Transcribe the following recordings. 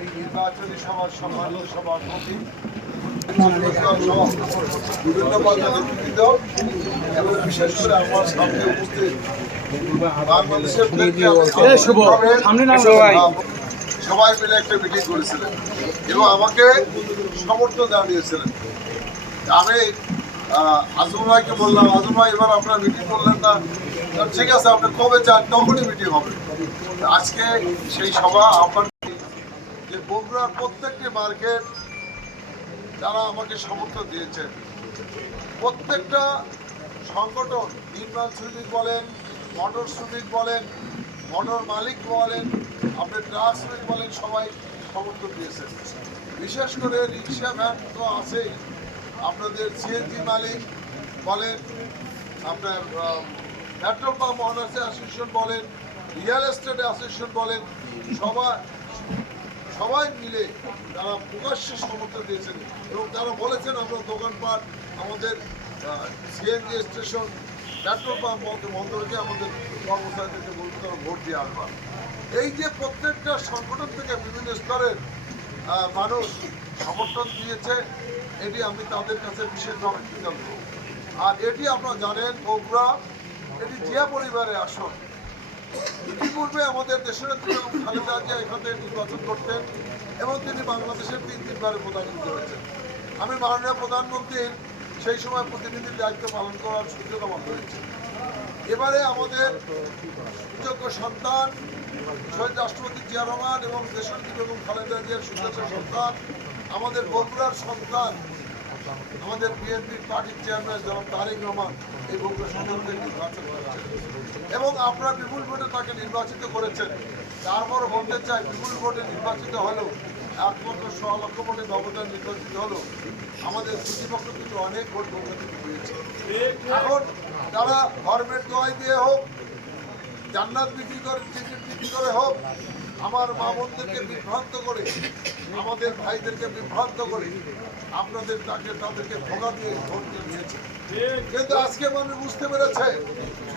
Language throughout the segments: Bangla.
এই নির্বাচনী সভার সম্মানিত সভাপতি, বিভিন্ন পদবীবৃন্দ এবং বিশেষ করে আমার সামনে উপস্থিত বাংলাদেশের সবাই মিলে একটা মিটিং করেছিলেন এবং আমাকে সমর্থন জানিয়েছিলেন। আমি আজম ভাইকে বললাম, আজম ভাই এবার আপনারা মিটিং করলেন না, ঠিক আছে আপনি কবে চান তখনই মিটিং হবে। আজকে সেই সভা আপনার যে বগুড়ার প্রত্যেকটি মার্কেট যারা আমাকে সমর্থন দিয়েছেন, প্রত্যেকটা সংগঠন, নির্মাণ শ্রমিক বলেন, মোটর শ্রমিক বলেন, মোটর মালিক বলেন, আপনি ট্রাক শ্রমিক বলেন, সবাই সমর্থন দিয়েছেন। বিশেষ করে রিক্সা ভ্যান তো আছেই, আপনাদের সিএনজি মালিক বলেন, আপনার পেট্রোল পাম্প অনার্স অ্যাসোসিয়েশন বলেন, রিয়েল এস্টেট অ্যাসোসিয়েশন বলেন, সবাই মিলে তারা প্রকাশ্যে সমর্থন দিয়েছেন এবং তারা বলেছেন আমরা দোকানপাট, আমাদের সিএনজি স্টেশন, পেট্রোল পাম্প বন্ধ রেখে আমাদের কর্মচারীদেরকে বলতে তারা ভোট দিয়ে আসবা। এই যে প্রত্যেকটা সংগঠন থেকে বিভিন্ন স্তরের মানুষ সমর্থন দিয়েছে, এটি আমি তাদের কাছে বিশেষভাবে কৃতজ্ঞ। আর এটি আপনারা জানেন, বগুড়া এটি জিয়া পরিবারের আসন। ইতিপূর্বে আমাদের দেশের খালেদা জিয়া এখান থেকে নির্বাচন করতেন এবং তিনি বাংলাদেশের তিনবারের প্রধানমন্ত্রী হয়েছেন। আমি মাননীয় প্রধানমন্ত্রীর সেই সময় প্রতিনিধির দায়িত্ব পালন করার সুযোগ আমার হয়েছে। এবারে আমাদের সুযোগ্য সন্তান শহীদ রাষ্ট্রপতি জিয়া রহমান এবং দেশনেত্রী বেগম খালেদা জিয়ার সুযোগ্য সন্তান, আমাদের বগুড়ার সন্তান, আমাদের বিএনপির পার্টির চেয়ারম্যান জনাব তারেক রহমান এই বগুড়া সন্তানদের নির্বাচন করেছেন এবং আপনারা বিপুল ভোটে তাকে নির্বাচিত করেছেন। তারপরও বলতে চাই, বিপুল ভোটে নির্বাচিত হলেও, একমাত্র 1.5 লক্ষ ভোটে ব্যবধান নির্বাচিত হলো, আমাদের প্রতিপক্ষ কিন্তু অনেক ভোট প্রভাবিত হয়েছে। এখন তারা ধর্মের দোয়াই দিয়ে হোক, জান্নাত বিক্রি করে, টিকিট বিক্রি করে হোক, আমার মা বোনদেরকে বিভ্রান্ত করে, আমাদের ভাইদেরকে বিভ্রান্ত করে তাদেরকে ভোগা দিয়ে ভোট দিয়েছে। কিন্তু আজকে মানুষ বুঝতে পেরেছে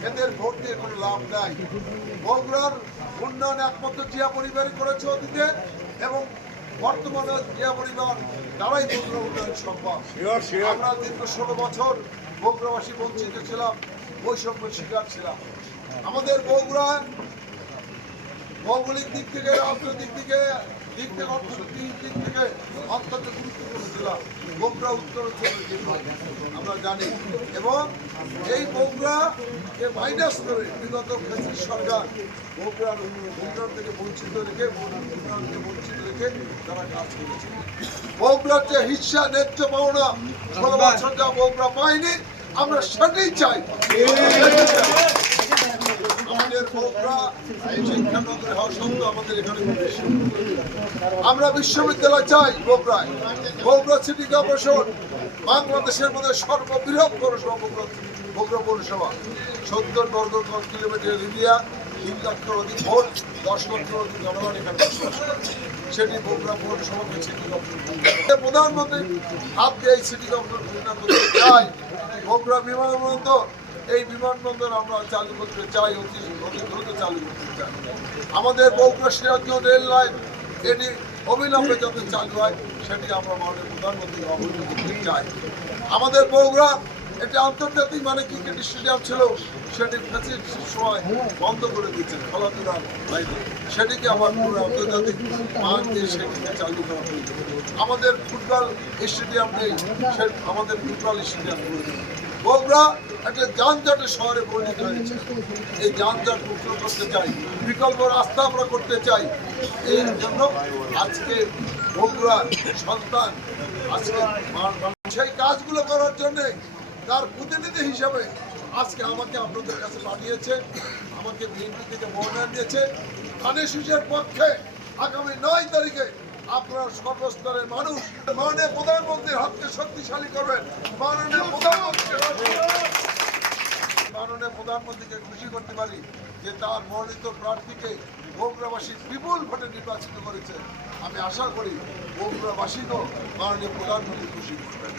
এদের ভোট দিয়ে কোনো লাভ নাই। বগুড়ার উন্নয়ন একমাত্র জিয়া পরিবারই করেছে অতীতে এবং বর্তমানে জিয়া পরিবার তারাই বগুড়া উন্নয়ন সম্ভব। আমরা দীর্ঘ 16 বছর বগুড়াবাসী বঞ্চিত ছিলাম, বৈষম্যের শিকার ছিলাম। আমাদের বগুড়া ভৌগোলিক দিক থেকে, রাজনৈতিক দিক থেকে অর্থনৈতিক দিক থেকে অত্যন্ত গুরুত্বপূর্ণ জেলা বগুড়া উত্তরাঞ্চলের জেলা আমরা জানি। এবং এই বগুড়াকে মাইনাস করে বিগত ফ্যাসিস্ট সরকার বগুড়ার উন্নয়ন থেকে বঞ্চিত রেখে, তারা কাজ করেছে। বগুড়ার যে হিস্সা, ন্যায্য পাওনা 16 বছর যা বগুড়া পায়নি, আমরা সেটাই চাই। আমাদের বগুড়া শিক্ষানগরে হওয়া সত্ত্বেও আমাদের এখানে আমরা বিশ্ববিদ্যালয় চাই বগুড়ায়। বগুড়া সিটি কর্পোরেশন বাংলাদেশের মধ্যে সর্ববৃহৎ পৌরসভা বগুড়া পৌরসভা, 70 বর্গ কিলোমিটার এরিয়া, 3 লক্ষের অধিক ভোট, 10 লক্ষের অধিক জনগণ এখানে বসবাস করে। সেটি বগুড়া পৌরসভাকে সিটি কর্পোরেশন প্রধানমন্ত্রী হাত দিয়ে এই সিটি কর্পোরেশন করতে চাই। বগুড়া বিমানবন্দর, এই বিমানবন্দর আমরা চালু করতে চাই, অতি দ্রুত চালু করতে চাই। আমাদের বগুড়া সিরাজগঞ্জ রেল লাইন, এটি অবিলম্বে যাতে চালু হয় সেটি আমরা মাননীয় প্রধানমন্ত্রীকে অবহিত করতে চাই। আমাদের বগুড়া একটি আন্তর্জাতিক ক্রিকেট স্টেডিয়াম ছিল, সেটি ফ্যাসিস্টের সময় বন্ধ করে দিয়েছে খেলাধুলার বাইরে, সেটিকে আবার পুরো আন্তর্জাতিক মান দিয়ে সেটিকে চালু করা হয়েছে। আমাদের ফুটবল স্টেডিয়াম নেই, আমাদের ফুটবল স্টেডিয়াম করে দিই। বগুড়া একটা যানজটের শহরে পরিণত হয়েছে, এই যানজট মুক্ত করতে চাই, বিকল্প রাস্তা আমরা করতে চাই। এর জন্য আজকে বগুড়ার সন্তান আজকে সেই কাজগুলো করার জন্যে তার প্রতিনিধি হিসাবে আজকে আমাকে আপনাদের কাছে পাঠিয়েছে, আমাকে বিএনপি থেকে মনোনয়ন দিয়েছে। ধানের শীষের পক্ষে আগামী 9 তারিখে আপনার সর্বস্তরের মানুষ মাননীয় প্রধানমন্ত্রীর হাতকে শক্তিশালী করবেন। মাননীয় প্রধানমন্ত্রীকে খুশি করতে পারি যে তার মনোনীত প্রার্থীকে বগুড়াবাসী বিপুল ভোটে নির্বাচিত করেছে। আমি আশা করি বগুড়াবাসীকেও মাননীয় প্রধানমন্ত্রী খুশি করবেন।